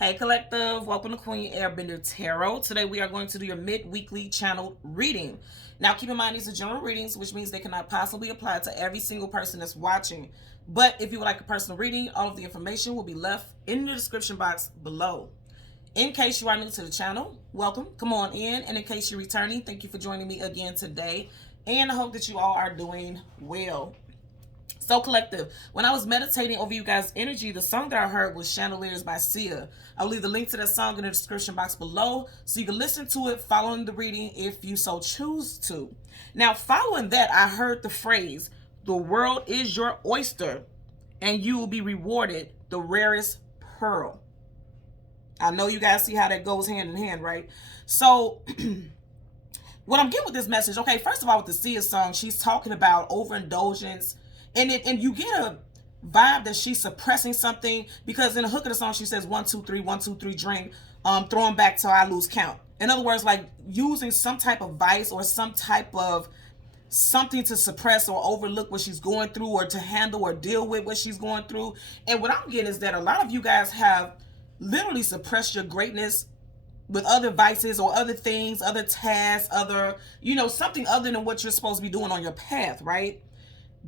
Hey Collective, welcome to Queen Airbender Tarot. Today we are going to do your mid-weekly channel reading. Now keep in mind these are general readings, which means they cannot possibly apply to every single person that's watching. But if you would like a personal reading, all of the information will be left in the description box below. In case you are new to the channel, welcome, come on in. And in case you're returning, thank you for joining me again today. And I hope that you all are doing well. So Collective, when I was meditating over you guys' energy, the song that I heard was Chandeliers by Sia. I'll leave the link to that song in the description box below so you can listen to it following the reading if you so choose to. Now, following that, I heard the phrase, "The world is your oyster and you will be rewarded the rarest pearl." I know you guys see how that goes hand in hand, right? So what I'm getting with this message, okay, first of all, with the Sia song, she's talking about overindulgence. And you get a vibe that she's suppressing something, because in the hook of the song she says 1 2 3 1 2 3 drink, throwing back till I lose count. In other words, like using some type of vice or some type of something to suppress or overlook what she's going through, or to handle or deal with what she's going through. And what I'm getting is that a lot of you guys have literally suppressed your greatness with other vices or other things, other tasks, other, something other than what you're supposed to be doing on your path, right?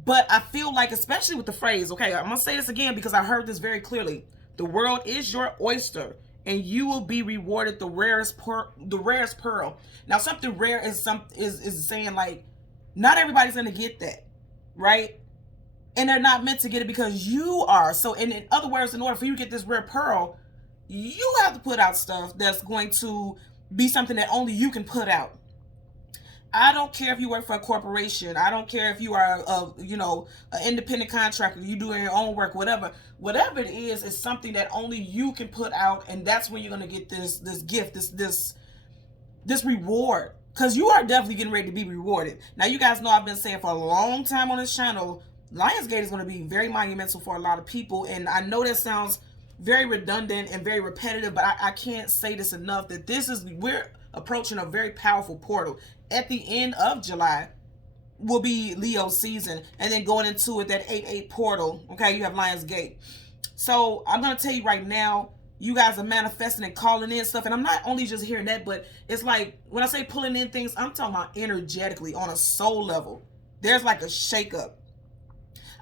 But I feel like, especially with the phrase, okay, I'm going to say this again because I heard this very clearly. The world is your oyster and you will be rewarded the rarest pearl. Now, something rare is saying like, not everybody's going to get that, right? And they're not meant to get it because you are. So in other words, in order for you to get this rare pearl, you have to put out stuff that's going to be something that only you can put out. I don't care if you work for a corporation. I don't care if you are an independent contractor, you doing your own work, whatever it is something that only you can put out. And that's when you're going to get this gift, this reward, because you are definitely getting ready to be rewarded. Now, you guys know I've been saying for a long time on this channel, Lionsgate is going to be very monumental for a lot of people. And I know that sounds very redundant and very repetitive, but I can't say this enough, that we're approaching a very powerful portal. At the end of July will be Leo season, and then going into it, that 8/8 portal, okay, you have Lionsgate. So I'm going to tell you right now, you guys are manifesting and calling in stuff, and I'm not only just hearing that, but it's like, when I say pulling in things, I'm talking about energetically, on a soul level. There's like a shakeup.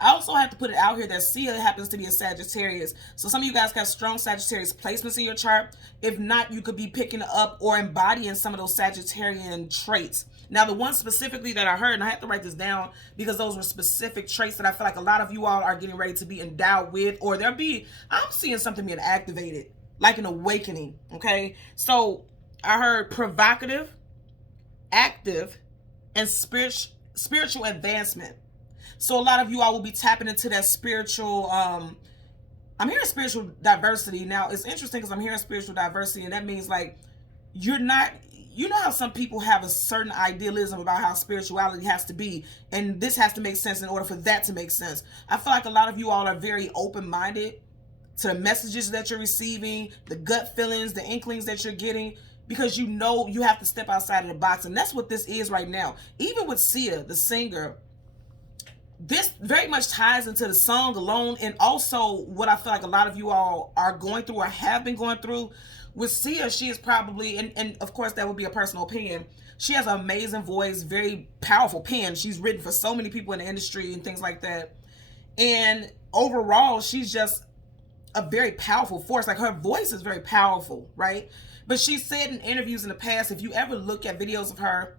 I also have to put it out here that Sia happens to be a Sagittarius. So some of you guys have strong Sagittarius placements in your chart. If not, you could be picking up or embodying some of those Sagittarian traits. Now, the one specifically that I heard, and I have to write this down because those were specific traits that I feel like a lot of you all are getting ready to be endowed with, or I'm seeing something being activated, like an awakening, okay? So I heard provocative, active, and spiritual advancement. So a lot of you all will be tapping into that spiritual, I'm hearing spiritual diversity. Now, it's interesting because I'm hearing spiritual diversity, and that means like, you know how some people have a certain idealism about how spirituality has to be, and this has to make sense in order for that to make sense. I feel like a lot of you all are very open-minded to the messages that you're receiving, the gut feelings, the inklings that you're getting, because you know you have to step outside of the box. And that's what this is right now. Even with Sia, the singer, this very much ties into the song alone, and also what I feel like a lot of you all are going through or have been going through. With Sia, she is probably, and of course that would be a personal opinion, she has an amazing voice, very powerful pen. She's written for so many people in the industry and things like that. And overall, she's just a very powerful force. Like, her voice is very powerful, right? But she said in interviews in the past, if you ever look at videos of her,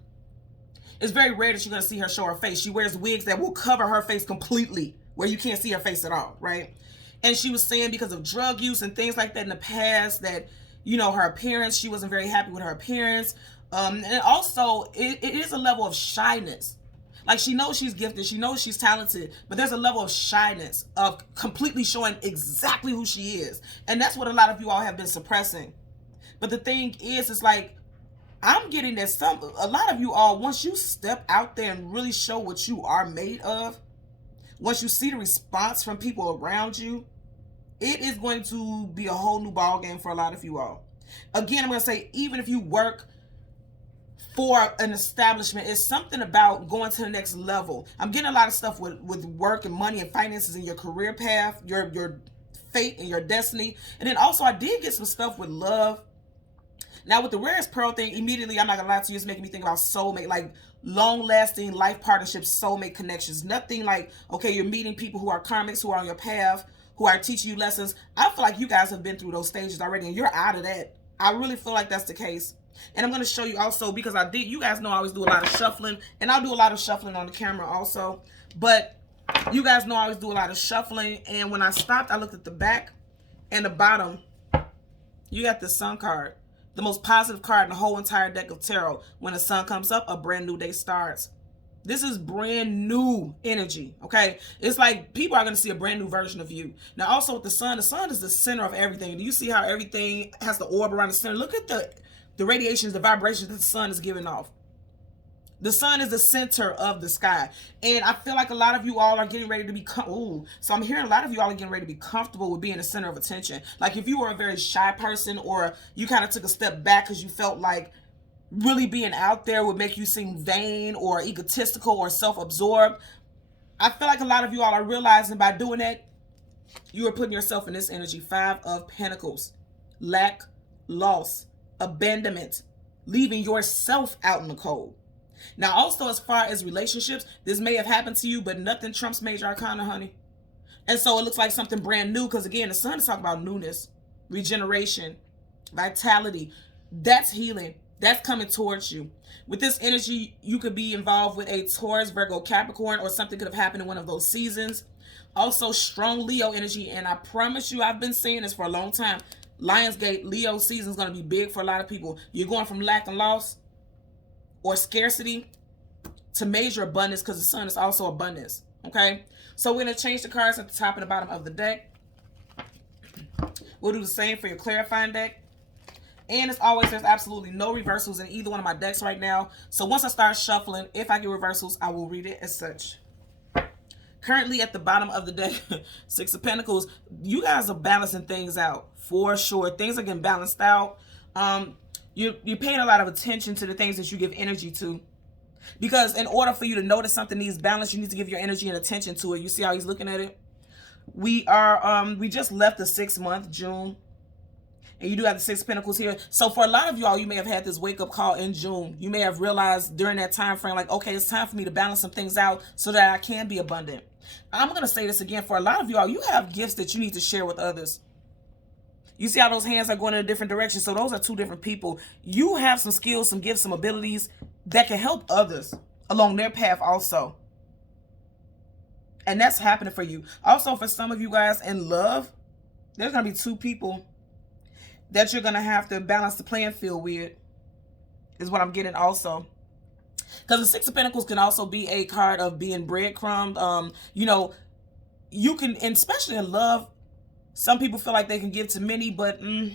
it's very rare that you're going to see her show her face. She wears wigs that will cover her face completely, where you can't see her face at all, right? And she was saying because of drug use and things like that in the past, that, her appearance, she wasn't very happy with her appearance. And also, it is a level of shyness. Like, she knows she's gifted, she knows she's talented, but there's a level of shyness of completely showing exactly who she is. And that's what a lot of you all have been suppressing. But the thing is, it's like, I'm getting that a lot of you all, once you step out there and really show what you are made of, once you see the response from people around you, it is going to be a whole new ball game for a lot of you all. Again, I'm going to say, even if you work for an establishment, it's something about going to the next level. I'm getting a lot of stuff with work and money and finances in your career path, your fate and your destiny. And then also I did get some stuff with love. Now with the Rarest Pearl thing, immediately, I'm not gonna lie to you, it's making me think about soulmate, like long-lasting life partnerships, soulmate connections. Nothing like, okay, you're meeting people who are karmics, who are on your path, who are teaching you lessons. I feel like you guys have been through those stages already and you're out of that. I really feel like that's the case. And I'm going to show you also, because you guys know I always do a lot of shuffling, and I'll do a lot of shuffling on the camera also. But you guys know I always do a lot of shuffling, and when I stopped, I looked at the back and the bottom. You got the Sun card, the most positive card in the whole entire deck of tarot. When the sun comes up, a brand new day starts. This is brand new energy, okay? It's like people are going to see a brand new version of you. Now, also with the sun is the center of everything. Do you see how everything has the orb around the center? Look at the radiations, the vibrations that the sun is giving off. The sun is the center of the sky. And I feel like a lot of you all are getting ready to be, so I'm hearing a lot of you all are getting ready to be comfortable with being the center of attention. Like if you were a very shy person, or you kind of took a step back because you felt like really being out there would make you seem vain or egotistical or self-absorbed. I feel like a lot of you all are realizing by doing that, you are putting yourself in this energy. 5 of Pentacles. Lack, loss, abandonment, leaving yourself out in the cold. Now, also as far as relationships, this may have happened to you, but nothing trumps major arcana, honey. And so it looks like something brand new, because again, the sun is talking about newness, regeneration, vitality. That's healing. That's coming towards you. With this energy, you could be involved with a Taurus, Virgo, Capricorn, or something could have happened in one of those seasons. Also, strong Leo energy. And I promise you, I've been saying this for a long time. Lionsgate, Leo season is going to be big for a lot of people. You're going from lack and loss or scarcity to major abundance, because the sun is also abundance. Okay? So we're going to change the cards at the top and the bottom of the deck. We'll do the same for your clarifying deck. And as always, there's absolutely no reversals in either one of my decks right now. So once I start shuffling, if I get reversals, I will read it as such. Currently at the bottom of the deck, 6 of Pentacles, you guys are balancing things out for sure. Things are getting balanced out. You're paying a lot of attention to the things that you give energy to. Because in order for you to notice something needs balance, you need to give your energy and attention to it. You see how he's looking at it? We just left the 6th month, June. And you do have the 6 of Pentacles here. So for a lot of y'all, you may have had this wake-up call in June. You may have realized during that time frame, like, okay, it's time for me to balance some things out so that I can be abundant. I'm going to say this again. For a lot of y'all, you have gifts that you need to share with others. You see how those hands are going in a different direction? So those are 2 different people. You have some skills, some gifts, some abilities that can help others along their path also. And that's happening for you. Also, for some of you guys in love, there's going to be 2 people that you're going to have to balance the playing field with, is what I'm getting also. Because the 6 of Pentacles can also be a card of being breadcrumbed. You know, you can, and especially in love, some people feel like they can give to many, but to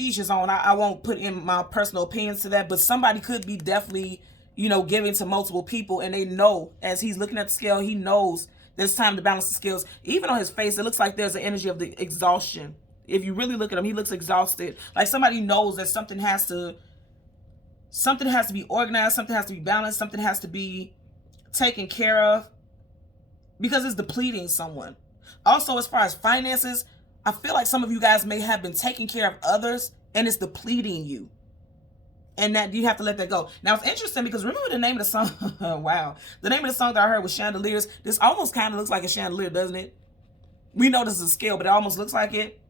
each his own. I won't put in my personal opinions to that, but somebody could be definitely, you know, giving to multiple people, and they know, as he's looking at the scale, he knows there's time to balance the scales. Even on his face, it looks like there's an energy of the exhaustion. If you really look at him, he looks exhausted. Like somebody knows that something has to be organized, something has to be balanced, something has to be taken care of, because it's depleting someone. Also, as far as finances, I feel like some of you guys may have been taking care of others and it's depleting you. And that you have to let that go. Now, it's interesting because remember the name of the song? Wow. The name of the song that I heard was Chandeliers. This almost kind of looks like a chandelier, doesn't it? We know this is a scale, but it almost looks like it.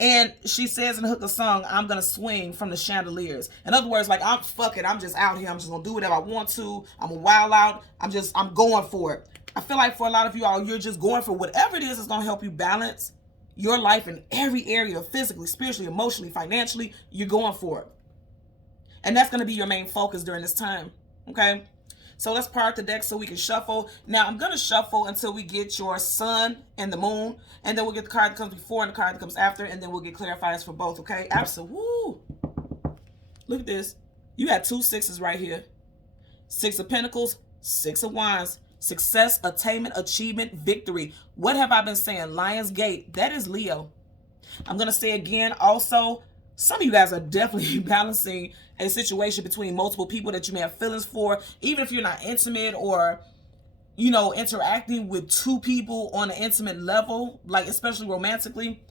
And she says in the hook of the song, I'm going to swing from the chandeliers. In other words, like, I'm just out here. I'm just going to do whatever I want to. I'm going to wild out. I'm going for it. I feel like for a lot of you all, you're just going for whatever it is that's going to help you balance your life in every area, physically, spiritually, emotionally, financially. You're going for it. And that's going to be your main focus during this time. Okay? So let's part the deck so we can shuffle. Now, I'm going to shuffle until we get your sun and the moon. And then we'll get the card that comes before and the card that comes after. And then we'll get clarifiers for both, okay? Absolutely. Look at this. You had 2 6s right here. 6 of Pentacles, 6 of Wands. Success, attainment, achievement, victory. What have I been saying? Lion's Gate. That is Leo. I'm going to say again also, some of you guys are definitely balancing a situation between multiple people that you may have feelings for, even if you're not intimate or you know, interacting with two people on an intimate level, like especially romantically,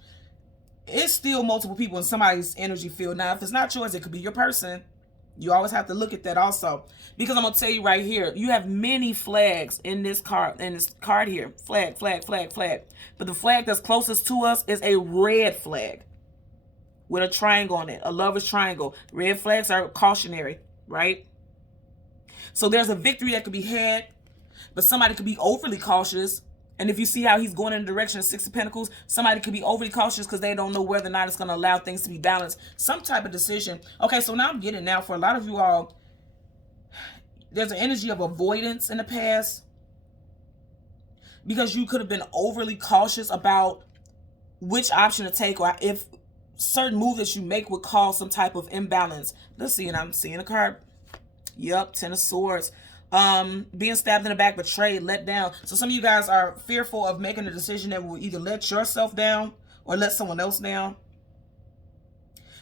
it's still multiple people in somebody's energy field. Now, if it's not yours, it could be your person. You always have to look at that also, because I'm gonna tell you right here, you have many flags in this card here. Flag, flag, flag, flag. But the flag that's closest to us is a red flag with a triangle on it, a lover's triangle. Red flags are cautionary, right? So there's a victory that could be had, but somebody could be overly cautious. And if you see how he's going in the direction of Six of Pentacles, somebody could be overly cautious because they don't know whether or not it's going to allow things to be balanced. Some type of decision. Okay, so now I'm getting now for a lot of you all, there's an energy of avoidance in the past because you could have been overly cautious about which option to take, or if certain move that you make would cause some type of imbalance. Let's see, and I'm seeing a card. Yep, Ten of Swords. Being stabbed in the back, betrayed, let down. So some of you guys are fearful of making a decision that will either let yourself down or let someone else down.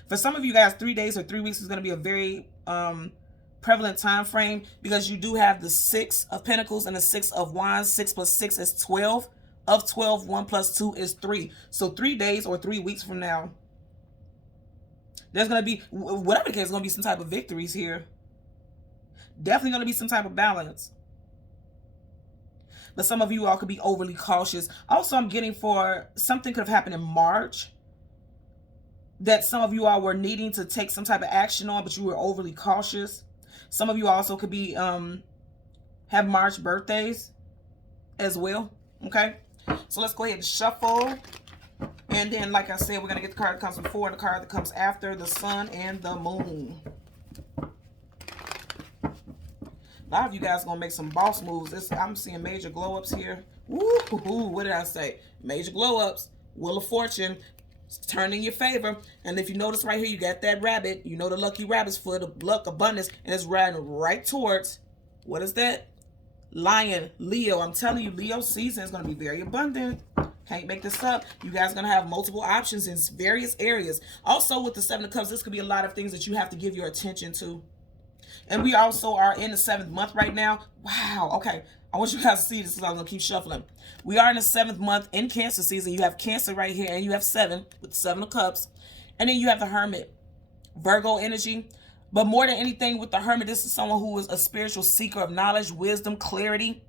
For some of you guys, 3 days or 3 weeks is going to be a very prevalent time frame, because you do have the Six of Pentacles and the Six of Wands. 6 plus 6 is 12. Of 12, 1 plus 2 is 3. So 3 days or 3 weeks from now, there's going to be, whatever the case, there's going to be some type of victories here. Definitely going to be some type of balance. But some of you all could be overly cautious. Also, I'm getting for something could have happened in March that some of you all were needing to take some type of action on, but you were overly cautious. Some of you also could be have March birthdays as well. Okay, so let's go ahead and shuffle. And then, like I said, we're going to get the card that comes before and the card that comes after, the sun and the moon. A lot of you guys are going to make some boss moves. I'm seeing major glow-ups here. Woo, what did I say? Major glow-ups. Wheel of Fortune. Turn in your favor. And if you notice right here, you got that rabbit. You know the lucky rabbit's foot of luck, abundance. And it's riding right towards, what is that? Lion, Leo. I'm telling you, Leo season is going to be very abundant. Can't make this up. You guys are going to have multiple options in various areas. Also, with the Seven of Cups, this could be a lot of things that you have to give your attention to. And we also are in the 7th month right now. Wow. Okay. I want you guys to see this because I'm going to keep shuffling. We are in the 7th month in Cancer season. You have Cancer right here, and you have 7 with the 7 of Cups. And then you have the Hermit, Virgo energy. But more than anything with the Hermit, this is someone who is a spiritual seeker of knowledge, wisdom, clarity,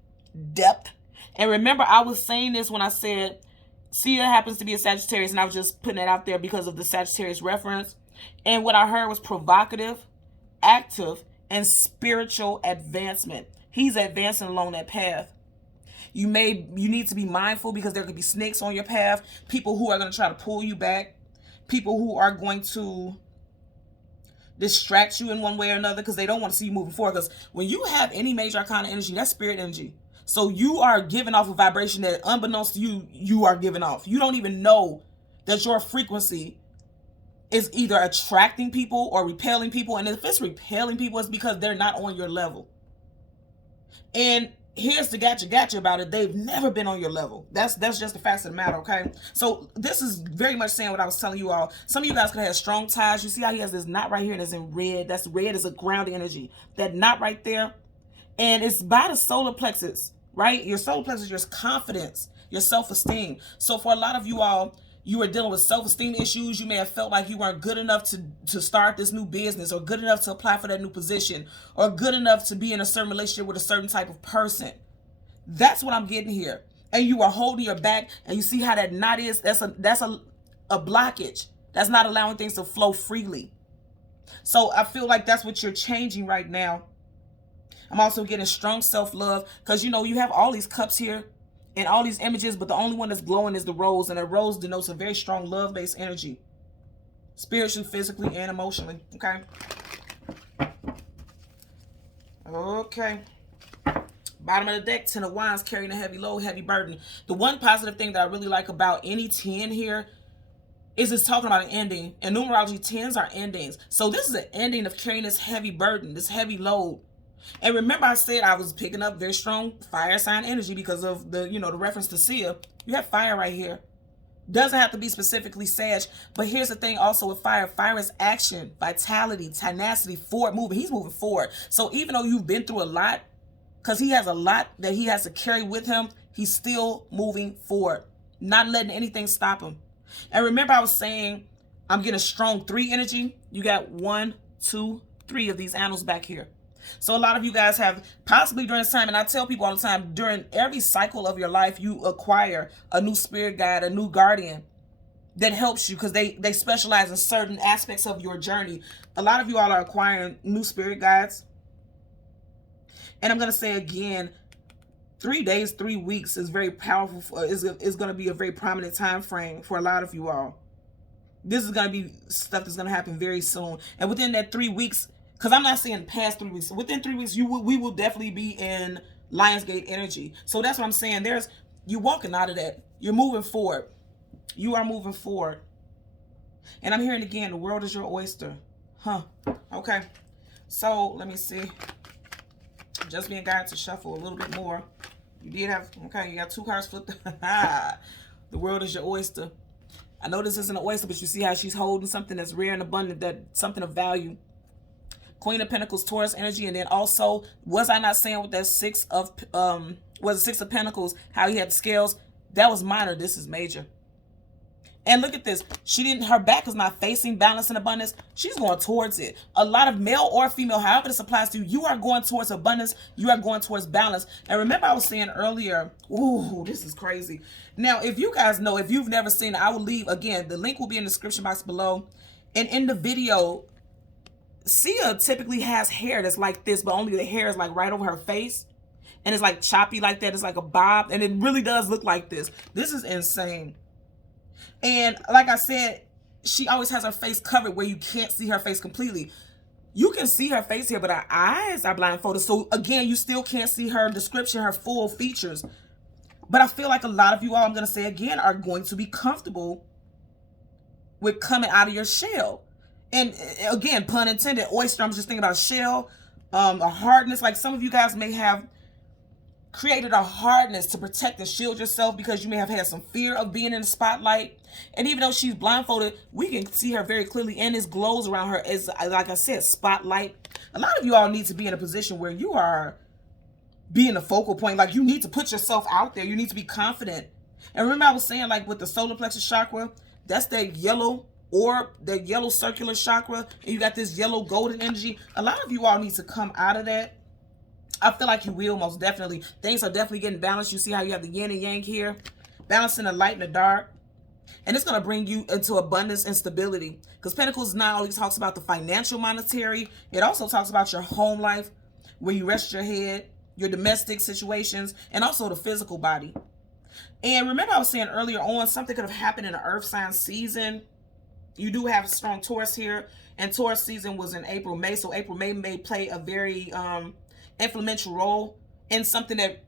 depth. And remember, I was saying this when I said, Sia happens to be a Sagittarius, and I was just putting it out there because of the Sagittarius reference. And what I heard was provocative, active, and spiritual advancement. He's advancing along that path. You need to be mindful because there could be snakes on your path, people who are going to try to pull you back, people who are going to distract you in one way or another because they don't want to see you moving forward. Because when you have any major arcana energy, that's spirit energy. So you are giving off a vibration that unbeknownst to you, you are giving off. You don't even know that your frequency is either attracting people or repelling people. And if it's repelling people, it's because they're not on your level. And here's the gotcha about it. They've never been on your level. That's just the facts of the matter, okay? So this is very much saying what I was telling you all. Some of you guys could have strong ties. You see how he has this knot right here that's in red. That's red is a grounding energy. That knot right there. And it's by the solar plexus, right? Your solar plexus, your confidence, your self-esteem. So for a lot of you all, you were dealing with self-esteem issues. You may have felt like you weren't good enough to start this new business, or good enough to apply for that new position, or good enough to be in a certain relationship with a certain type of person. That's what I'm getting here. And you are holding your back, and you see how that knot is? That's a blockage. That's not allowing things to flow freely. So I feel like that's what you're changing right now. I'm also getting strong self-love because, you know, you have all these cups here and all these images, but the only one that's glowing is the rose, and the rose denotes a very strong love-based energy, spiritually, physically, and emotionally. Okay. Okay. Bottom of the deck, Ten of Wands, carrying a heavy load, heavy burden. The one positive thing that I really like about any 10 here is it's talking about an ending. In numerology, 10s are endings. So this is an ending of carrying this heavy burden, this heavy load. And remember, I said I was picking up very strong fire sign energy because of the, the reference to Sia. You have fire right here. Doesn't have to be specifically Sag, but here's the thing also with fire. Fire is action, vitality, tenacity, forward moving. He's moving forward. So even though you've been through a lot, because he has a lot that he has to carry with him. He's still moving forward, not letting anything stop him. And remember, I was saying I'm getting a strong 3 energy. You got 1, 2, 3 of these animals back here. So a lot of you guys have possibly during this time, and I tell people all the time, during every cycle of your life, you acquire a new spirit guide, a new guardian that helps you, because they specialize in certain aspects of your journey. A lot of you all are acquiring new spirit guides. And I'm going to say again, 3 days, 3 weeks is very powerful. Is going to be a very prominent time frame for a lot of you all. This is going to be stuff that's going to happen very soon. And within that 3 weeks, because I'm not saying past 3 weeks, within 3 weeks, we will definitely be in Lionsgate energy. So that's what I'm saying. You're walking out of that. You're moving forward. You are moving forward. And I'm hearing again, the world is your oyster. Huh. Okay. So let me see. Just being guided to shuffle a little bit more. You did have, okay, you got 2 cards flipped. The world is your oyster. I know this isn't an oyster, but you see how she's holding something that's rare and abundant, that something of value. Queen of Pentacles, Taurus energy, and then also, was I not saying with that 6 of Pentacles, how he had the scales? That was minor. This is major. And look at this. Her back is not facing balance and abundance. She's going towards it. A lot of male or female, however this applies to you, you are going towards abundance. You are going towards balance. And remember I was saying earlier, ooh, this is crazy. Now, if you guys know, if you've never seen it, I will leave, again, the link will be in the description box below. And in the video, Sia typically has hair that's like this, but only the hair is like right over her face. And it's like choppy like that. It's like a bob. And it really does look like this. This is insane. And like I said, she always has her face covered where you can't see her face completely. You can see her face here, but her eyes are blindfolded. So again, you still can't see her description, her full features. But I feel like a lot of you all, I'm going to say again, are going to be comfortable with coming out of your shell. And again, pun intended, oyster, I'm just thinking about shell, a hardness. Like some of you guys may have created a hardness to protect and shield yourself because you may have had some fear of being in the spotlight. And even though she's blindfolded, we can see her very clearly, and this glows around her as, like I said, spotlight. A lot of you all need to be in a position where you are being the focal point. Like you need to put yourself out there. You need to be confident. And remember I was saying, like with the solar plexus chakra, that's that yellow orb, that yellow circular chakra, and you got this yellow golden energy. A lot of you all need to come out of that. I feel like you will, most definitely. Things are definitely getting balanced. You see how you have the yin and yang here, balancing the light and the dark. And it's going to bring you into abundance and stability. Because Pentacles not only talks about the financial, monetary, it also talks about your home life, where you rest your head, your domestic situations, and also the physical body. And remember I was saying earlier on, something could have happened in the earth sign season. You do have strong Taurus here, and Taurus season was in April, May. So April, May may play a very influential role in something that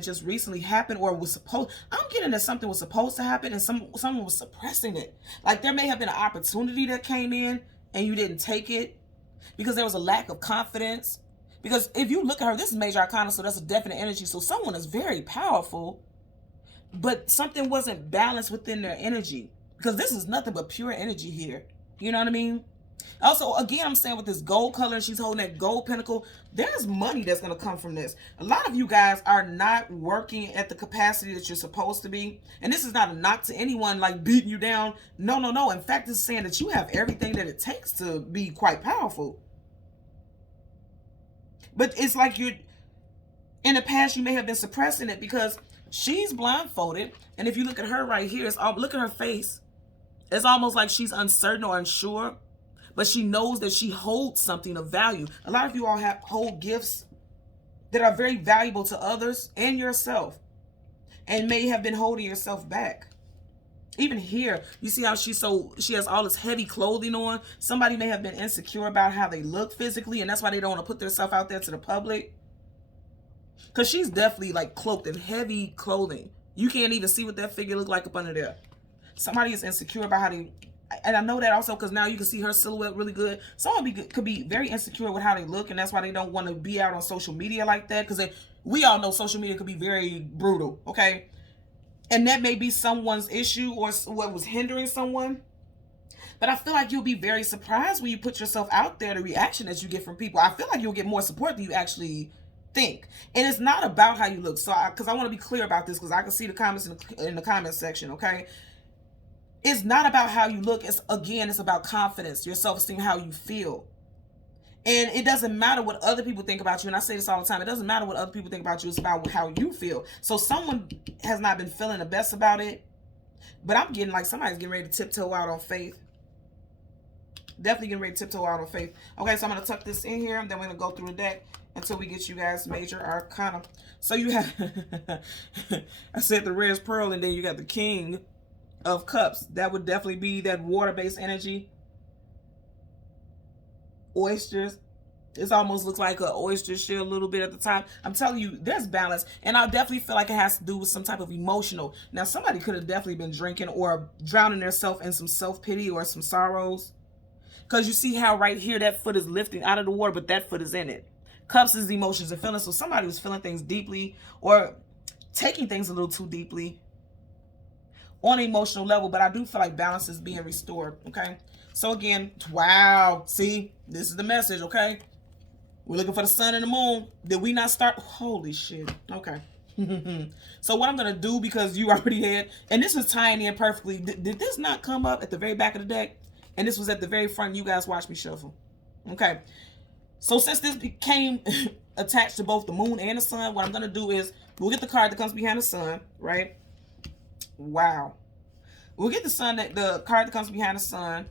just recently happened or was supposed. I'm getting that something was supposed to happen and someone was suppressing it. Like there may have been an opportunity that came in and you didn't take it because there was a lack of confidence. Because if you look at her, this is major arcana, so that's a definite energy. So someone is very powerful, but something wasn't balanced within their energy, because this is nothing but pure energy here. You know what I mean? Also, again, I'm saying with this gold color, she's holding that gold pentacle, there's money that's going to come from this. A lot of you guys are not working at the capacity that you're supposed to be. And this is not a knock to anyone like beating you down. No, no, no. In fact, it's saying that you have everything that it takes to be quite powerful. But it's like in the past, you may have been suppressing it because she's blindfolded. And if you look at her right here, look at her face. It's almost like she's uncertain or unsure. But she knows that she holds something of value. A lot of you all hold gifts that are very valuable to others and yourself, and may have been holding yourself back. Even here, you see how she has all this heavy clothing on. Somebody may have been insecure about how they look physically, and that's why they don't want to put themselves out there to the public. Because she's definitely like cloaked in heavy clothing. You can't even see what that figure look like up under there. Somebody is insecure about how they... And I know that also because now you can see her silhouette really good. Someone could be very insecure with how they look, and that's why they don't want to be out on social media like that, because we all know social media could be very brutal, okay? And that may be someone's issue or what was hindering someone. But I feel like you'll be very surprised when you put yourself out there, the reaction that you get from people. I feel like you'll get more support than you actually think. And it's not about how you look. So, because I want to be clear about this, because I can see the comments in the comment section, okay? It's not about how you look. It's about confidence, your self-esteem, how you feel. And it doesn't matter what other people think about you. And I say this all the time. It doesn't matter what other people think about you. It's about how you feel. So someone has not been feeling the best about it. But I'm getting like somebody's getting ready to tiptoe out on faith. Definitely getting ready to tiptoe out on faith. Okay, so I'm going to tuck this in here. And then we're going to go through the deck until we get you guys major arcana. So you have, I said the rarest pearl. And then you got the King of Cups. That would definitely be that water-based energy. Oysters. This almost looks like an oyster shell a little bit at the top. I'm telling you, there's balance. And I definitely feel like it has to do with some type of emotional. Now, somebody could have definitely been drinking or drowning themselves in some self-pity or some sorrows. Because you see how right here that foot is lifting out of the water, but that foot is in it. Cups is emotions and feelings. So somebody was feeling things deeply or taking things a little too deeply on an emotional level. But I do feel like balance is being restored, okay? So again, wow, see, this is the message, okay? We're looking for the sun and the moon. Did we not start? Holy shit, okay. So what I'm going to do, because you already had, and this is tying in perfectly. Did this not come up at the very back of the deck? And this was at the very front. You guys watch me shuffle. Okay. So since this became attached to both the moon and the sun, what I'm going to do is we'll get the card that comes behind the sun, right? Wow. We'll get the card that comes behind the sun.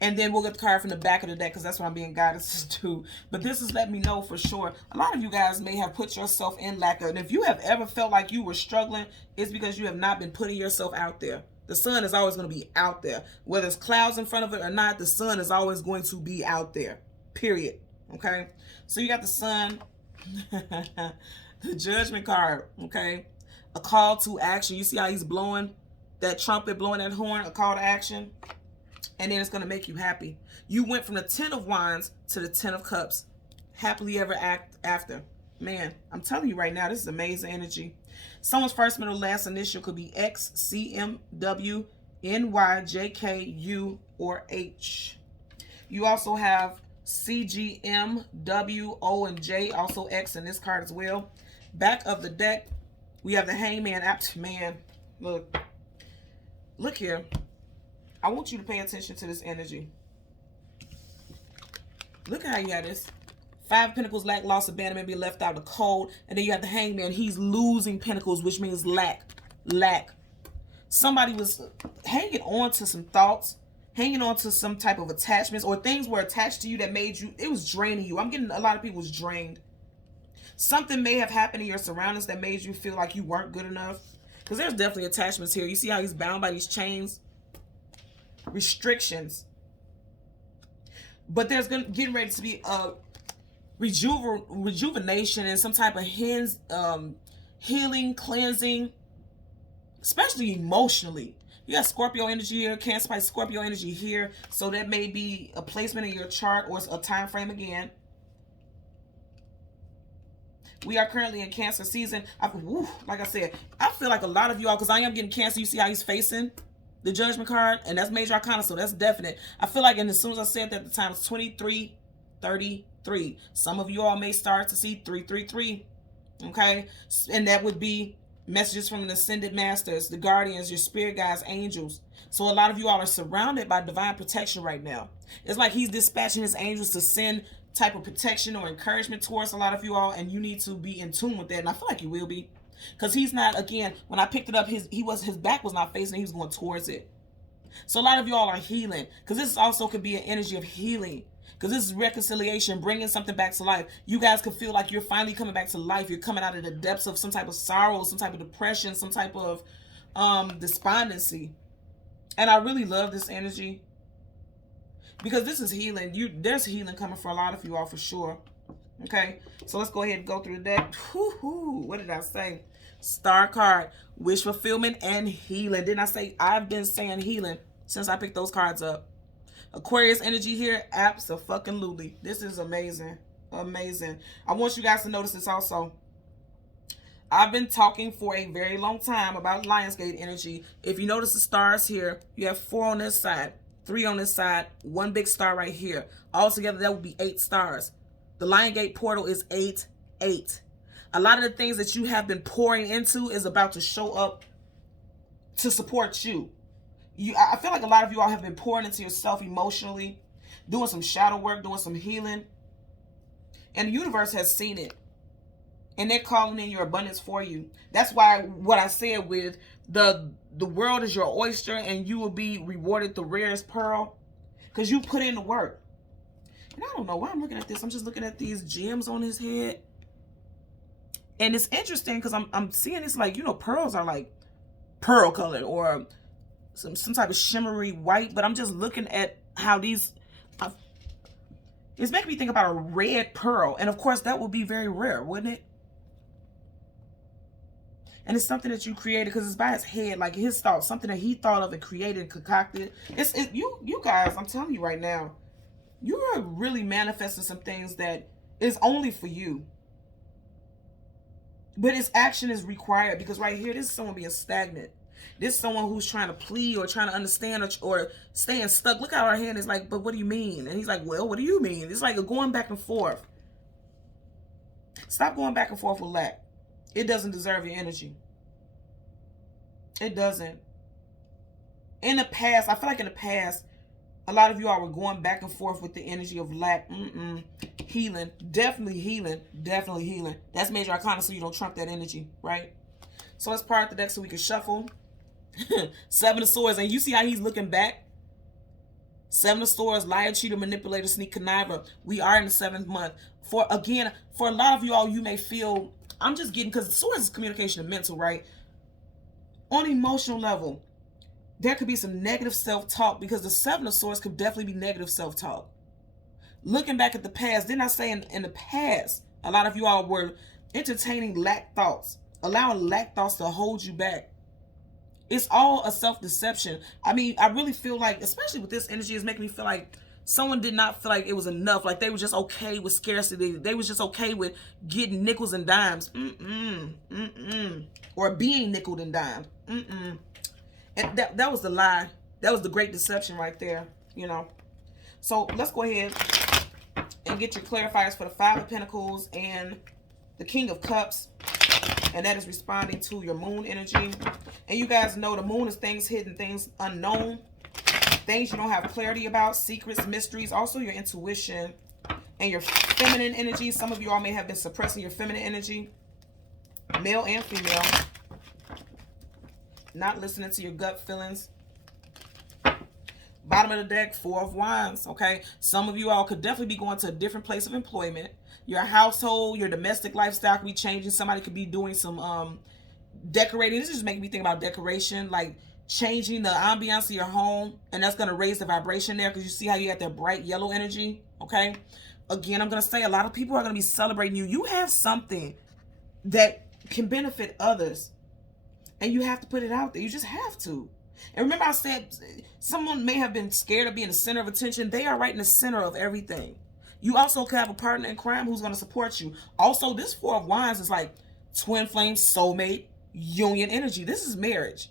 And then we'll get the card from the back of the deck, because that's what I'm being guided to do. But this is letting me know for sure. A lot of you guys may have put yourself in lack of, and if you have ever felt like you were struggling, it's because you have not been putting yourself out there. The sun is always going to be out there. Whether it's clouds in front of it or not, the sun is always going to be out there. Period. Okay? So you got the sun, the judgment card, okay? A call to action. You see how he's blowing that trumpet, blowing that horn, a call to action? And then it's going to make you happy. You went from the 10 of Wands to the 10 of Cups. Happily ever after. Man, I'm telling you right now, this is amazing energy. Someone's first, middle, last initial could be X, C, M, W, N, Y, J, K, U, or H. You also have C, G, M, W, O, and J. Also X in this card as well. Back of the deck, we have the Hangman. Man, look here. I want you to pay attention to this energy. Look how you got this. 5 of Pentacles, lack, loss, abandonment, be left out, the cold. And then you have the Hangman. He's losing Pentacles, which means lack. Lack. Somebody was hanging on to some thoughts, hanging on to some type of attachments, or things were attached to you that made you, it was draining you. I'm getting a lot of people was drained. Something may have happened in your surroundings that made you feel like you weren't good enough. Because there's definitely attachments here. You see how he's bound by these chains? Restrictions. But there's getting ready to be a rejuvenation and some type of healing, cleansing, especially emotionally. You got Scorpio energy here, Cancer, Pisces, Scorpio energy here. So that may be a placement in your chart or a time frame again. We are currently in Cancer season. Like I said, I feel like a lot of y'all, because I am getting Cancer, you see how he's facing the Judgment card, and that's major arcana, so that's definite. I feel like, and as soon as I said that, the time is 2333. Some of you all may start to see 333, okay? And that would be messages from the Ascended Masters, the Guardians, your spirit guides, angels. So a lot of you all are surrounded by divine protection right now. It's like he's dispatching his angels to send type of protection or encouragement towards a lot of you all, and you need to be in tune with that, and I feel like you will be. Because he's not, again, when I picked it up, his back was not facing, he was going towards it. So a lot of y'all are healing. Because this also could be an energy of healing. Because this is reconciliation, bringing something back to life. You guys could feel like you're finally coming back to life. You're coming out of the depths of some type of sorrow, some type of depression, some type of despondency. And I really love this energy. Because this is healing. There's healing coming for a lot of you all for sure. Okay, so let's go ahead and go through the deck. What did I say? Star card, wish fulfillment and healing. Didn't I say I've been saying healing since I picked those cards up? Aquarius energy here, abso-fucking-lutely. This is amazing, amazing. I want you guys to notice this also. I've been talking for a very long time about Lionsgate energy. If you notice the stars here, you have 4 on this side, 3 on this side, 1 big star right here. Altogether, that would be 8 stars. The Lionsgate portal is 8, 8. A lot of the things that you have been pouring into is about to show up to support you. I feel like a lot of you all have been pouring into yourself emotionally, doing some shadow work, doing some healing. And the universe has seen it. And they're calling in your abundance for you. That's why what I said with the world is your oyster and you will be rewarded the rarest pearl. Because you put in the work. And I don't know why I'm looking at this. I'm just looking at these gems on his head. And it's interesting because I'm seeing this like, you know, pearls are like pearl colored or some type of shimmery white. But I'm just looking at how these... it's making me think about a red pearl. And of course, that would be very rare, wouldn't it? And it's something that you created because it's by his head, like his thoughts, something that he thought of and created and concocted. You guys, I'm telling you right now, you are really manifesting some things that is only for you. But its action is required because right here, this is someone being stagnant. This is someone who's trying to plead or trying to understand or staying stuck. Look how our hand is like, but what do you mean? And he's like, well, what do you mean? It's like a going back and forth. Stop going back and forth with lack. It doesn't deserve your energy. It doesn't. In the past, I feel like in the past, a lot of you all were going back and forth with the energy of lack. Healing. Definitely healing. Definitely healing. That's major arcana so you don't trump that energy, right? So let's part the deck so we can shuffle. 7 of Swords. And you see how he's looking back? 7 of Swords, liar, cheater, manipulator, sneak, conniver. We are in the 7th month. For a lot of you all, you may feel, I'm just getting, because Swords is communication and mental, right? On an emotional level, there could be some negative self-talk because the 7 of Swords could definitely be negative self-talk. Looking back at the past, didn't I say in the past, a lot of you all were entertaining lack thoughts, allowing lack thoughts to hold you back. It's all a self-deception. I mean, I really feel like, especially with this energy, it's making me feel like someone did not feel like it was enough. Like they were just okay with scarcity. They was just okay with getting nickels and dimes. Or being nickeled and dimed. And that was the lie. That was the great deception right there, you know. So let's go ahead and get your clarifiers for the 5 of Pentacles and the King of Cups. And that is responding to your moon energy. And you guys know the moon is things hidden, things unknown, things you don't have clarity about, secrets, mysteries, also your intuition and your feminine energy. Some of you all may have been suppressing your feminine energy, male and female, not listening to your gut feelings. Bottom of the deck, 4 of Wands, okay? Some of you all could definitely be going to a different place of employment. Your household, your domestic lifestyle could be changing. Somebody could be doing some decorating. This is just making me think about decoration, like changing the ambiance of your home, and that's going to raise the vibration there because you see how you got that bright yellow energy, okay? Again, I'm going to say a lot of people are going to be celebrating you. You have something that can benefit others, and you have to put it out there. You just have to. And remember I said someone may have been scared of being the center of attention. They are right in the center of everything. You also could have a partner in crime who's going to support you. Also, this 4 of Wands is like twin flame, soulmate, union energy. This is marriage.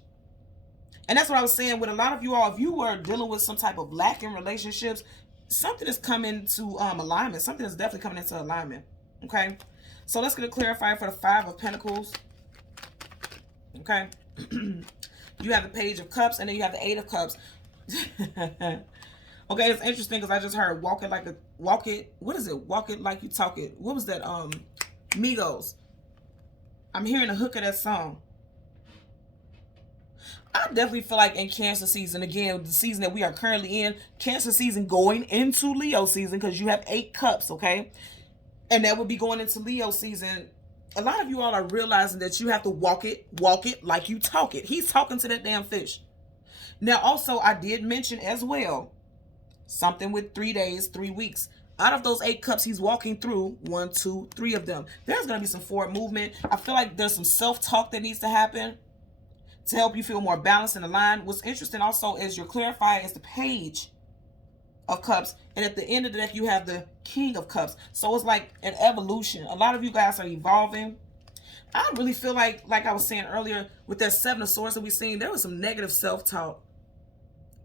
And that's what I was saying with a lot of you all. If you were dealing with some type of lack in relationships, something is coming to alignment. Something is definitely coming into alignment. Okay? So let's get a clarifier for the 5 of Pentacles. Okay? You have the Page of Cups, and then you have the 8 of Cups. Okay, it's interesting because I just heard walk it, what is it? Walk it like you talk it. What was that? Migos. I'm hearing the hook of that song. I definitely feel like in Cancer season, again, the season that we are currently in, Cancer season going into Leo season, because you have 8 cups, okay? And that would be going into Leo season. A lot of you all are realizing that you have to walk it like you talk it. He's talking to that damn fish. Now, also, I did mention as well, something with 3 days, 3 weeks. Out of those 8 cups he's walking through, 1, 2, 3 of them, there's going to be some forward movement. I feel like there's some self-talk that needs to happen to help you feel more balanced and aligned. What's interesting also is your clarifier is the Page of Cups, and at the end of the deck you have the King of Cups. So it's like an evolution. A lot of you guys are evolving. I really feel like I was saying earlier, with that 7 of Swords that we've seen, there was some negative self-talk.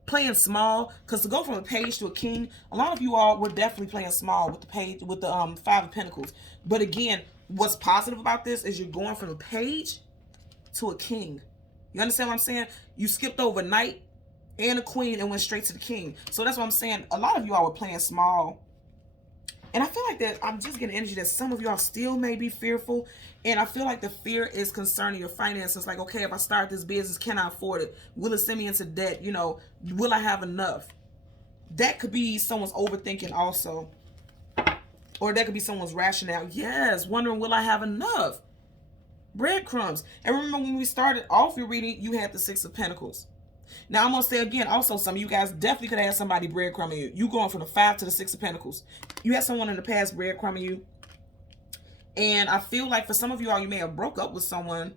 Playing small, because to go from a Page to a King, a lot of you all were definitely playing small with the Page, with the 5 of Pentacles. But again, what's positive about this is you're going from a page to a king. You understand what I'm saying? You skipped over knight and a queen and went straight to the king. So that's what I'm saying. A lot of you all were playing small. And I feel like that I'm just getting energy that some of y'all still may be fearful. And I feel like the fear is concerning your finances. Like, okay, if I start this business, can I afford it? Will it send me into debt? You know, will I have enough? That could be someone's overthinking also. Or that could be someone's rationale. Yes, wondering, will I have enough? Breadcrumbs. And remember when we started off your reading, you had the Six of Pentacles. Now, I'm going to say again, also, some of you guys definitely could have had somebody breadcrumbing you. You going from the 5 to the 6 of Pentacles. You had someone in the past breadcrumbing you. And I feel like for some of you all, you may have broke up with someone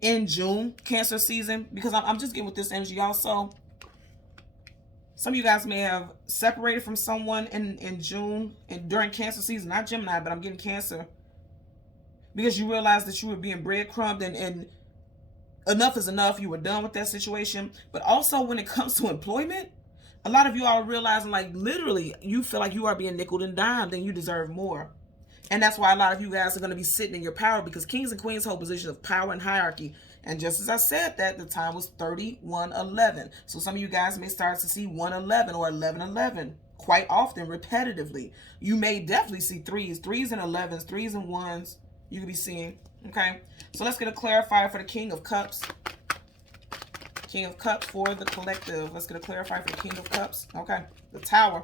in June, Cancer season. Because I'm just getting with this energy also. Some of you guys may have separated from someone in June and during Cancer season. Not Gemini, but I'm getting Cancer. Because you realized that you were being breadcrumbed and enough is enough. You were done with that situation. But also when it comes to employment, a lot of you are realizing, like, literally, you feel like you are being nickeled and dimed and you deserve more. And that's why a lot of you guys are going to be sitting in your power, because kings and queens hold positions of power and hierarchy. And just as I said that, the time was 3111. So some of you guys may start to see 111 or 1111 quite often, repetitively. You may definitely see threes and 11s, threes and ones. You could be seeing. Okay, so let's get a clarifier for the King of Cups. King of Cups for the collective. Let's get a clarifier for the King of Cups. Okay, the Tower.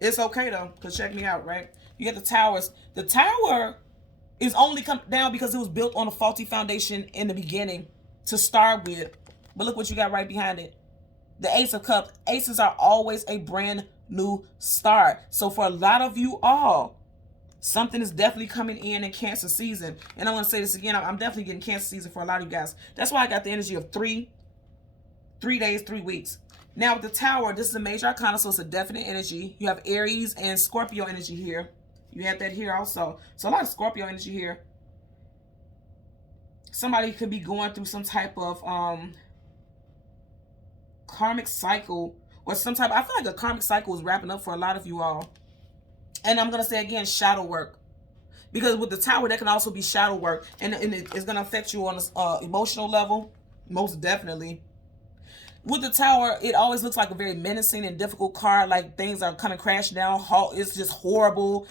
It's okay though, because check me out, right? You get the Towers. The Tower is only come down because it was built on a faulty foundation in the beginning to start with. But look what you got right behind it. The Ace of Cups. Aces are always a brand new start. So for a lot of you all, something is definitely coming in Cancer season. And I want to say this again. I'm definitely getting Cancer season for a lot of you guys. That's why I got the energy of 3 days, 3 weeks. Now with the Tower, this is a major arcana, so it's a definite energy. You have Aries and Scorpio energy here. You have that here also. So a lot of Scorpio energy here. Somebody could be going through some type of karmic cycle, or some type. I feel like a karmic cycle is wrapping up for a lot of you all. And I'm going to say again, shadow work. Because with the Tower, that can also be shadow work. And it's going to affect you on an emotional level. Most definitely. With the Tower, it always looks like a very menacing and difficult card. Like things are coming crashing down. It's just horrible.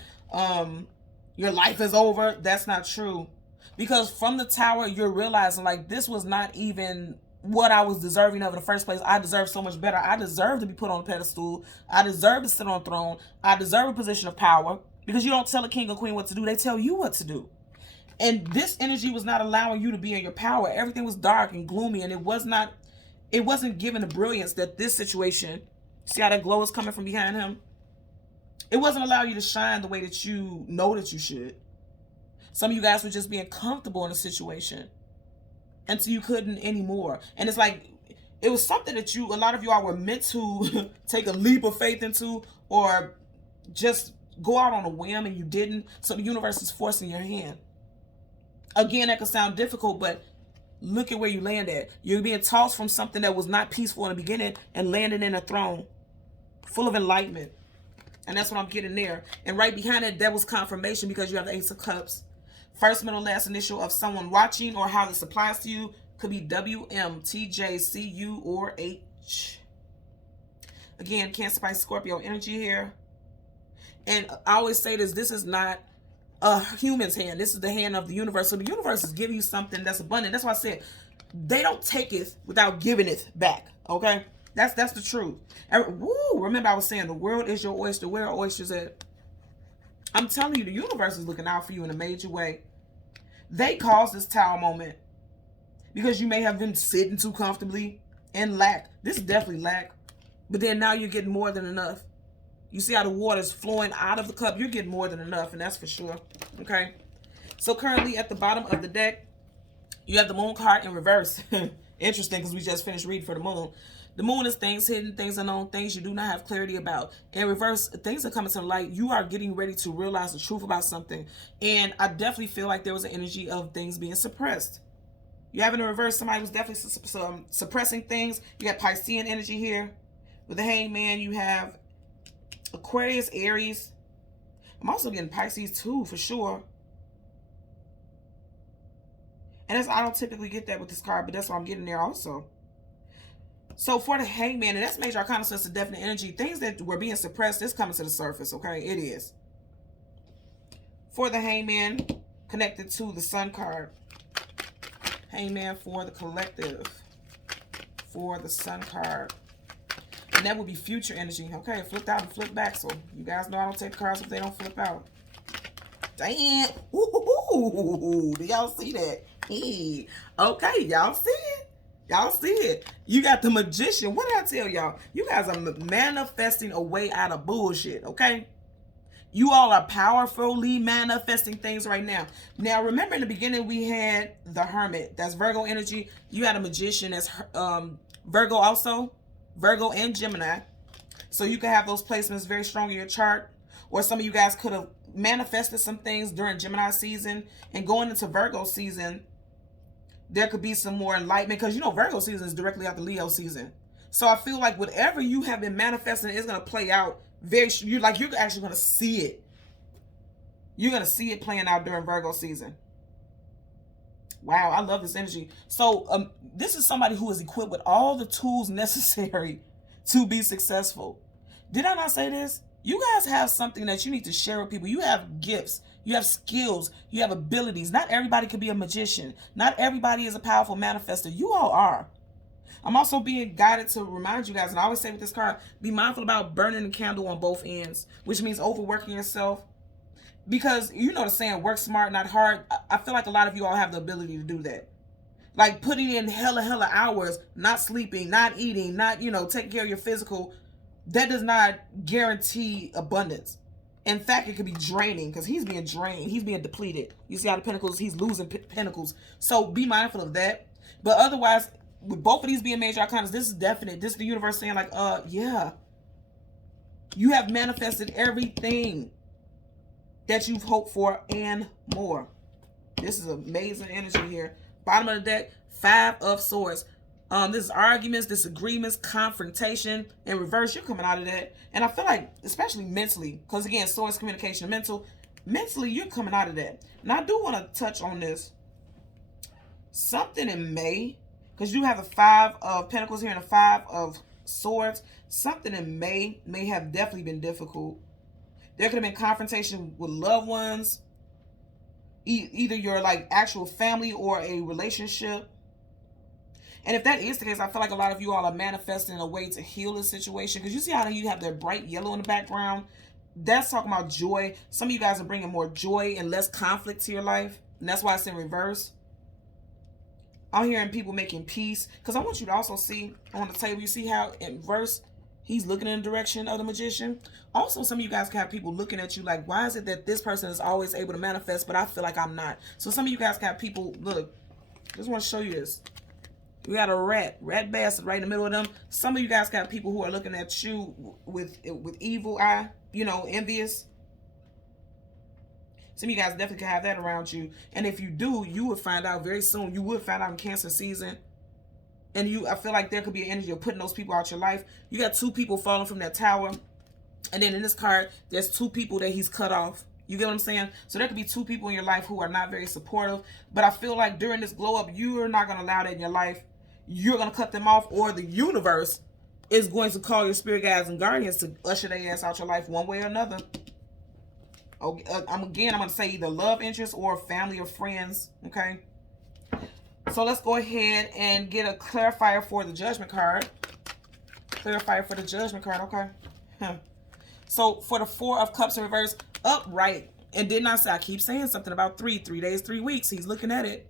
Your life is over. That's not true. Because from the Tower, you're realizing, like, this was not even what I was deserving of in the first place. I deserve so much better. I deserve to be put on a pedestal. I deserve to sit on a throne. I deserve a position of power. Because you don't tell a king or queen what to do. They tell you what to do. And this energy was not allowing you to be in your power. Everything was dark and gloomy. And it wasn't given the brilliance that this situation, see how that glow is coming from behind him? It wasn't allowing you to shine the way that you know that you should. Some of you guys were just being comfortable in a situation until you couldn't anymore. And it's like, it was something that a lot of you all were meant to take a leap of faith into, or just go out on a whim, and you didn't. So the universe is forcing your hand. Again, that could sound difficult, but look at where you land at. You're being tossed from something that was not peaceful in the beginning and landing in a throne full of enlightenment. And that's what I'm getting there. And right behind it, that was confirmation, because you have the Ace of Cups. First, middle, last initial of someone watching, or how this applies to you, could be WM, TJ, CU, or H. Again, Cancer, Pisces, Scorpio energy here. And I always say this is not a human's hand. This is the hand of the universe. So the universe is giving you something that's abundant. That's why I said they don't take it without giving it back. Okay? That's the truth. And, remember I was saying the world is your oyster. Where are oysters at? I'm telling you, the universe is looking out for you in a major way. They caused this Tower moment because you may have been sitting too comfortably and lack. This is definitely lack. But then now you're getting more than enough. You see how the water is flowing out of the cup? You're getting more than enough, and that's for sure. Okay? So currently at the bottom of the deck, you have the Moon card in reverse. Interesting, because we just finished reading for the Moon. The Moon is things hidden, things unknown, things you do not have clarity about. In reverse, things are coming to light. You are getting ready to realize the truth about something. And I definitely feel like there was an energy of things being suppressed. You have in reverse, somebody was definitely suppressing things. You got Piscean energy here. With the Hangman, you have Aquarius, Aries. I'm also getting Pisces too, for sure. And I don't typically get that with this card, but that's what I'm getting there also. So for the Hangman, and that's major arcana, so it's a definite energy. Things that were being suppressed is coming to the surface, okay? It is. For the Hangman, connected to the Sun card. Hangman for the collective. For the Sun card. And that would be future energy. Okay, it flipped out and flipped back. So you guys know I don't take cards if they don't flip out. Damn. Ooh, do y'all see that? Hey. Okay, y'all see it? Y'all see it? You got the Magician. What did I tell y'all? You guys are manifesting a way out of bullshit, okay? You all are powerfully manifesting things right now. Now, remember in the beginning we had the Hermit. That's Virgo energy. You had a Magician that's Virgo also. Virgo and Gemini. So you can have those placements very strong in your chart. Or some of you guys could have manifested some things during Gemini season. And going into Virgo season, there could be some more enlightenment. Because, you know, Virgo season is directly after Leo season. So I feel like whatever you have been manifesting is going to play out very, you're actually going to see it. You're going to see it playing out during Virgo season. Wow, I love this energy. So this is somebody who is equipped with all the tools necessary to be successful. Did I not say this? You guys have something that you need to share with people. You have gifts. You have skills. You have abilities. Not everybody can be a magician. Not everybody is a powerful manifester. You all are. I'm also being guided to remind you guys, and I always say with this card, be mindful about burning the candle on both ends, which means overworking yourself. Because you know the saying, work smart, not hard. I feel like a lot of you all have the ability to do that. Like putting in hella hours, not sleeping, not eating, not, you know, taking care of your physical. That does not guarantee abundance. In fact, it could be draining because he's being drained. He's being depleted. You see how the pentacles, he's losing pentacles. So be mindful of that. But otherwise, with both of these being major arcanas, this is definite. This is the universe saying like, yeah. You have manifested everything that you've hoped for and more. This is amazing energy here. Bottom of the deck, 5 of Swords. This is arguments, disagreements, confrontation. In reverse, you're coming out of that. And I feel like, especially mentally, because again, Swords, communication, mentally, you're coming out of that. Now, I do want to touch on this. Something in May, because you have the 5 of Pentacles here and the 5 of Swords. Something in May have definitely been difficult. There could have been confrontation with loved ones. Either your like actual family or a relationship. And if that is the case, I feel like a lot of you all are manifesting a way to heal this situation. Because you see how you have that bright yellow in the background? That's talking about joy. Some of you guys are bringing more joy and less conflict to your life. And that's why it's in reverse. I'm hearing people making peace. Because I want you to also see on the table, you see how in verse, he's looking in the direction of the Magician. Also, some of you guys can have people looking at you like, why is it that this person is always able to manifest, but I feel like I'm not? So some of you guys can have people, look, just want to show you this. We got a rat bastard right in the middle of them. Some of you guys got people who are looking at you with evil eye, you know, envious. Some of you guys definitely can have that around you. And if you do, you would find out very soon. You would find out in Cancer season. And I feel like there could be an energy of putting those people out your life. You got 2 people falling from that tower. And then in this card, there's 2 people that he's cut off. You get what I'm saying? So there could be 2 people in your life who are not very supportive. But I feel like during this glow up, you're not going to allow that in your life. You're going to cut them off, or the universe is going to call your spirit guides and guardians to usher their ass out your life one way or another. Okay, I'm going to say either love interest or family or friends. Okay. So let's go ahead and get a clarifier for the Judgment card. Clarifier for the Judgment card. Okay. So for the 4 of Cups in reverse, upright. And didn't I say, I keep saying something about 3 days, 3 weeks. He's looking at it.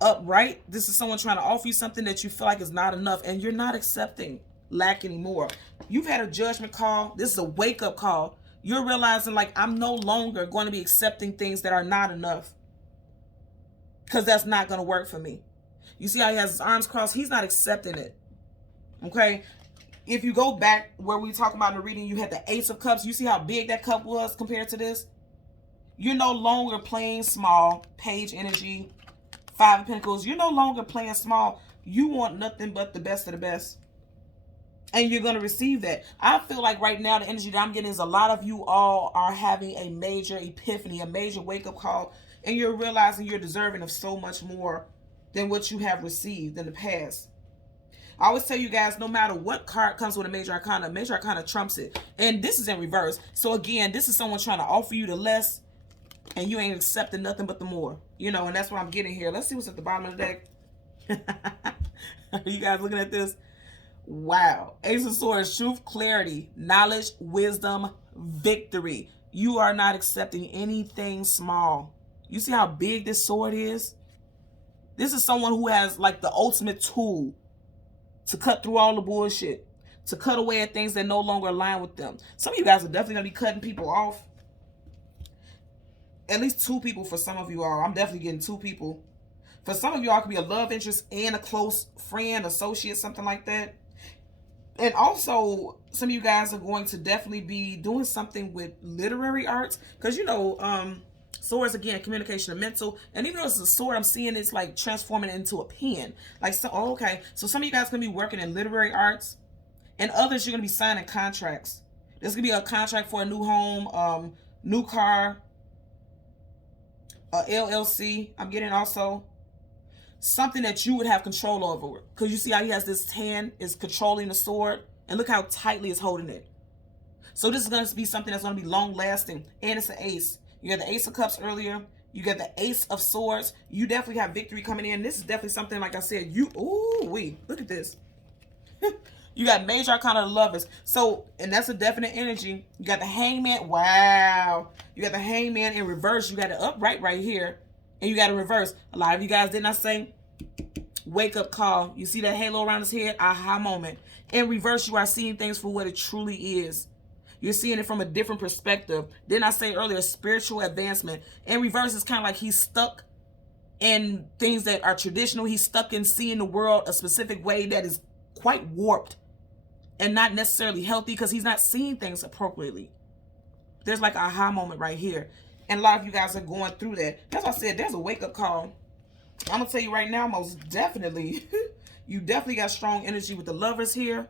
Upright. This is someone trying to offer you something that you feel like is not enough. And you're not accepting lack anymore. You've had a judgment call. This is a wake-up call. You're realizing like, I'm no longer going to be accepting things that are not enough. Because that's not going to work for me. You see how he has his arms crossed? He's not accepting it. Okay? If you go back where we talked about in the reading, you had the Ace of Cups. You see how big that cup was compared to this? You're no longer playing small. Page energy. 5 of Pentacles. You're no longer playing small. You want nothing but the best of the best. And you're going to receive that. I feel like right now the energy that I'm getting is a lot of you all are having a major epiphany, a major wake-up call, and you're realizing you're deserving of so much more than what you have received in the past. I always tell you guys, no matter what card comes with a major arcana trumps it. And this is in reverse. So again, this is someone trying to offer you the less, and you ain't accepting nothing but the more. You know, and that's what I'm getting here. Let's see what's at the bottom of the deck. Are you guys looking at this? Wow. Ace of Swords, truth, clarity, knowledge, wisdom, victory. You are not accepting anything small. You see how big this sword is? This is someone who has like the ultimate tool to cut through all the bullshit, to cut away at things that no longer align with them. Some of you guys are definitely going to be cutting people off. At least 2 people for some of you all. I'm definitely getting 2 people. For some of you all, it could be a love interest and a close friend, associate, something like that. And also, some of you guys are going to definitely be doing something with literary arts. Because, you know, swords, again, communication and mental. And even though it's a sword, I'm seeing it's like transforming it into a pen. Like, so, oh, okay. So some of you guys are going to be working in literary arts. And others, you're going to be signing contracts. There's going to be a contract for a new home, new car, LLC. I'm getting also something that you would have control over. Because you see how he has this hand is controlling the sword. And look how tightly it's holding it. So this is going to be something that's going to be long lasting. And it's an ace. You got the Ace of Cups earlier. You got the Ace of Swords. You definitely have victory coming in. This is definitely something, like I said, look at this. You got Major Arcana of Lovers. So, and that's a definite energy. You got the Hangman. Wow. You got the Hangman in reverse. You got the upright right here. And you got a reverse. A lot of you guys did not say wake up call. You see that halo around his head? Aha moment. In reverse, you are seeing things for what it truly is. You're seeing it from a different perspective. Didn't I say earlier, spiritual advancement? In reverse, it's kind of like he's stuck in things that are traditional. He's stuck in seeing the world a specific way that is quite warped and not necessarily healthy because he's not seeing things appropriately. There's like an aha moment right here. And a lot of you guys are going through that. That's why I said there's a wake-up call. I'm going to tell you right now, most definitely, you definitely got strong energy with the Lovers here.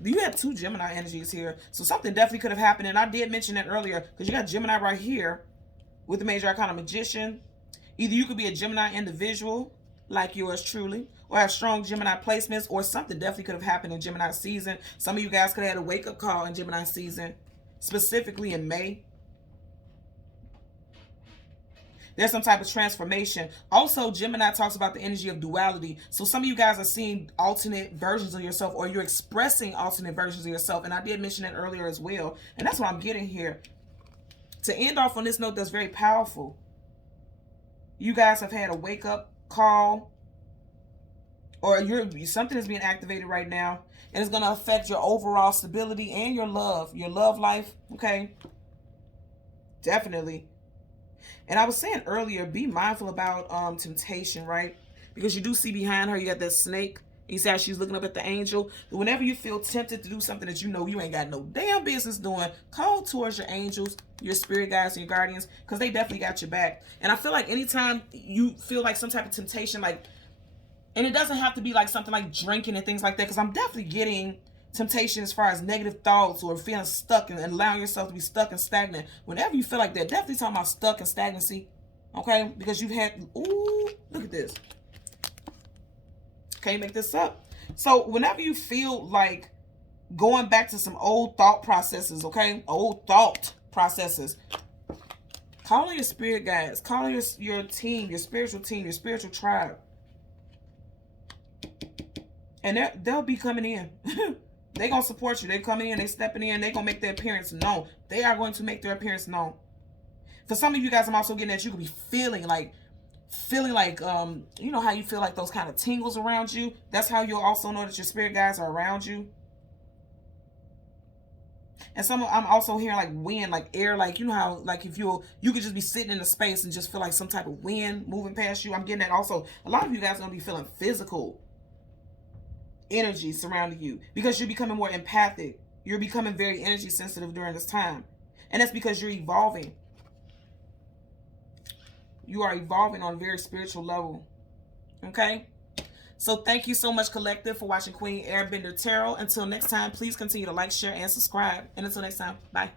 You had 2 Gemini energies here. So something definitely could have happened. And I did mention that earlier because you got Gemini right here with the Major Arcana Magician. Either you could be a Gemini individual like yours truly or have strong Gemini placements, or something definitely could have happened in Gemini season. Some of you guys could have had a wake-up call in Gemini season, specifically in May. There's some type of transformation. Also, Gemini talks about the energy of duality. So some of you guys are seeing alternate versions of yourself, or you're expressing alternate versions of yourself. And I did mention that earlier as well. And that's what I'm getting here. To end off on this note that's very powerful, you guys have had a wake-up call, or something is being activated right now. And it's going to affect your overall stability and your love life. Okay? Definitely. And I was saying earlier, be mindful about temptation, right? Because you do see behind her, you got that snake. You see how she's looking up at the angel. But whenever you feel tempted to do something that you know you ain't got no damn business doing, call towards your angels, your spirit guides, and your guardians, because they definitely got your back. And I feel like anytime you feel like some type of temptation, like, and it doesn't have to be like something like drinking and things like that, because I'm definitely getting temptation as far as negative thoughts or feeling stuck and allowing yourself to be stuck and stagnant. Whenever you feel like that, definitely talking about stuck and stagnancy, okay? Because you've had, ooh, look at this. Can't make this up. So whenever you feel like going back to some old thought processes, okay? Old thought processes. Call on your spirit guides. Call on your team, your spiritual tribe. And they'll be coming in. They're going to support you. They're coming in. They're stepping in. They're going to make their appearance known. They are going to make their appearance known. For some of you guys, I'm also getting that you could be feeling like, you know how you feel like those kind of tingles around you? That's how you'll also know that your spirit guides are around you. And I'm also hearing like wind, like air, like, you know how, like if you could just be sitting in a space and just feel like some type of wind moving past you. I'm getting that also. A lot of you guys are going to be feeling physical energy surrounding you because you're becoming more empathic. You're becoming very energy sensitive during this time. And that's because you're evolving. You are evolving on a very spiritual level. Okay? So thank you so much, Collective, for watching Queen Airbender Tarot. Until next time, please continue to like, share, and subscribe. And until next time, bye.